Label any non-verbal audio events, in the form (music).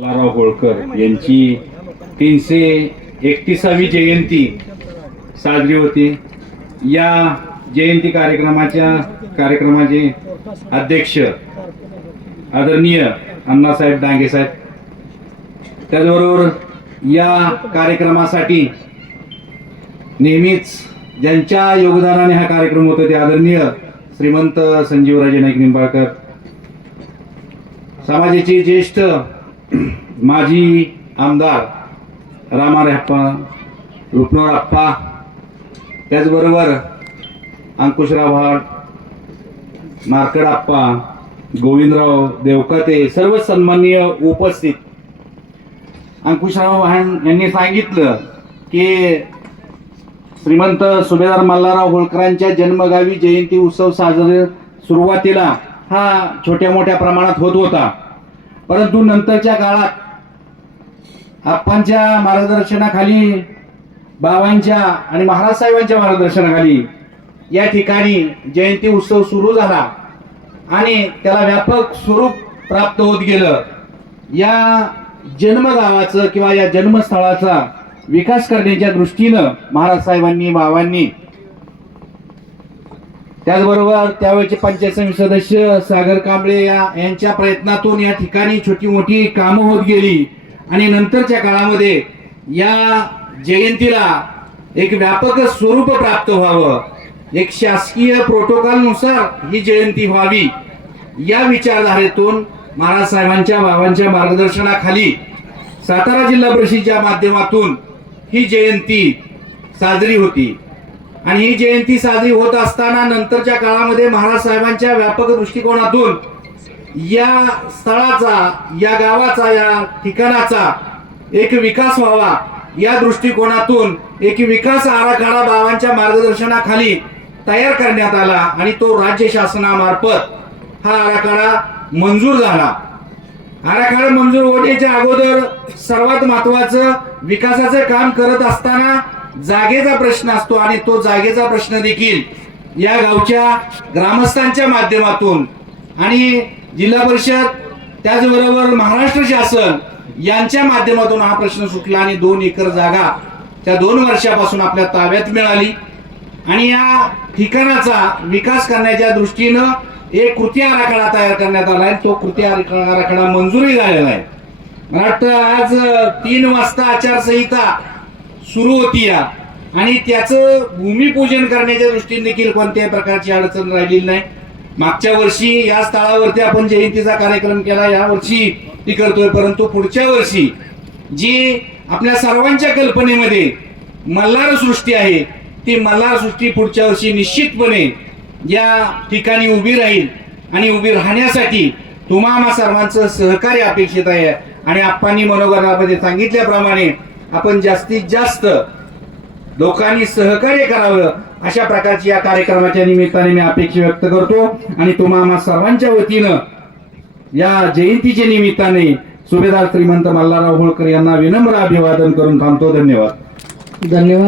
लाराव होळकर यांची तीनशे एकतीसावी जयंती साजरी होती. या जयंती कार्यक्रमाच्या कार्यक्रमाचे अध्यक्ष आदरणीय अण्णासाहेब डांगे साहेब. त्याचबरोबर या कार्यक्रमासाठी नेहमीच ज्यांच्या योगदानाने हा कार्यक्रम होतो ते आदरणीय श्रीमंत संजीवराजे नाईक निंबाळकर. समाजाचे ज्येष्ठ (clears throat) माजी आमदार रामारेप्पा रुपनोर आप्पा त्याचबरोबर अंकुशराव भाट मार्कड आप्पा गोविंदराव देवकाते सर्व सन्माननीय उपस्थित. अंकुशराव वाहन यांनी सांगितलं की श्रीमंत सुभेदार मल्हारराव होळकरांच्या जन्मगावी जयंती उत्सव साजरे सुरुवातीला हा छोट्या मोठ्या प्रमाणात होत होता. परंतु नंतरच्या काळात आप्पांच्या मार्गदर्शनाखाली बाबांच्या आणि महाराज साहेबांच्या मार्गदर्शनाखाली या ठिकाणी जयंती उत्सव सुरू झाला आणि त्याला व्यापक स्वरूप प्राप्त होत गेलं. या जन्मगावाचं किंवा या जन्मस्थळाचा विकास करण्याच्या दृष्टीनं महाराज साहेबांनी बाबांनी त्याचबरोबर त्यावेळेचे पंचायत समिती सदस्य सागर कांबळे या यांच्या प्रयत्नातून या ठिकाणी छोटी मोठी कामं होत गेली. आणि नंतरच्या काळामध्ये या जयंतीला एक व्यापक स्वरूप प्राप्त व्हावं. एक शासकीय प्रोटोकॉलनुसार ही जयंती व्हावी. या विचारधारेतून महाराज साहेबांच्या बाबांच्या मार्गदर्शनाखाली सातारा जिल्हा परिषदेच्या माध्यमातून ही जयंती साजरी होती. आणि ही जयंती साजरी होत असताना नंतरच्या काळामध्ये महाराज साहेबांच्या व्यापक दृष्टिकोनातून या स्थळाचा या गावाचा या ठिकाणाचा एक विकास व्हावा या दृष्टिकोनातून एक विकास आराखडा बाबांच्या मार्गदर्शनाखाली तयार करण्यात आला आणि तो राज्य शासनामार्फत हा आराखडा मंजूर झाला. आराखडा मंजूर होण्याच्या अगोदर सर्वात महत्वाचं विकासाचं काम करत असताना जागेचा प्रश्न असतो आणि तो जागेचा प्रश्न देखील या गावच्या ग्रामस्थांच्या माध्यमातून. आणि जिल्हा परिषद त्याचबरोबर महाराष्ट्र शासन यांच्या माध्यमातून हा प्रश्न सुटला आणि दोन एकर जागा त्या दोन वर्षापासून आपल्या ताब्यात मिळाली. आणि या ठिकाणाचा विकास करण्याच्या दृष्टीनं एक कृती आराखडा तयार करण्यात आला आहे. तो कृती आराखडा मंजूरही झालेला आहे. मला वाटतं आज तीन वाजता आचारसंहिता सुरू होती या. आणि त्याचं भूमिपूजन करण्याच्या दृष्टीने देखील कोणत्याही प्रकारची अडचण राहिलेली नाही. मागच्या वर्षी या स्थळावरती आपण जयंतीचा कार्यक्रम केला या वर्षी ती करतोय. परंतु पुढच्या वर्षी जी आपल्या सर्वांच्या कल्पनेमध्ये मल्हार सृष्टी आहे ती मल्हार सृष्टी पुढच्या वर्षी निश्चितपणे या ठिकाणी उभी राहील आणि उभी राहण्यासाठी तुम्हा सर्वांचं सहकार्य अपेक्षित आहे. आणि आप्पांनी मनोगरामध्ये सांगितल्याप्रमाणे आपण जास्तीत जास्त लोकांनी सहकार्य करावं अशा प्रकारची या कार्यक्रमाच्या निमित्ताने मी अपेक्षा व्यक्त करतो. आणि तुम्हाला सर्वांच्या वतीनं या जयंतीच्या निमित्ताने सुभेदार श्रीमंत मल्हारराव होळकर यांना विनम्र अभिवादन करून थांबतो. धन्यवाद. धन्यवाद.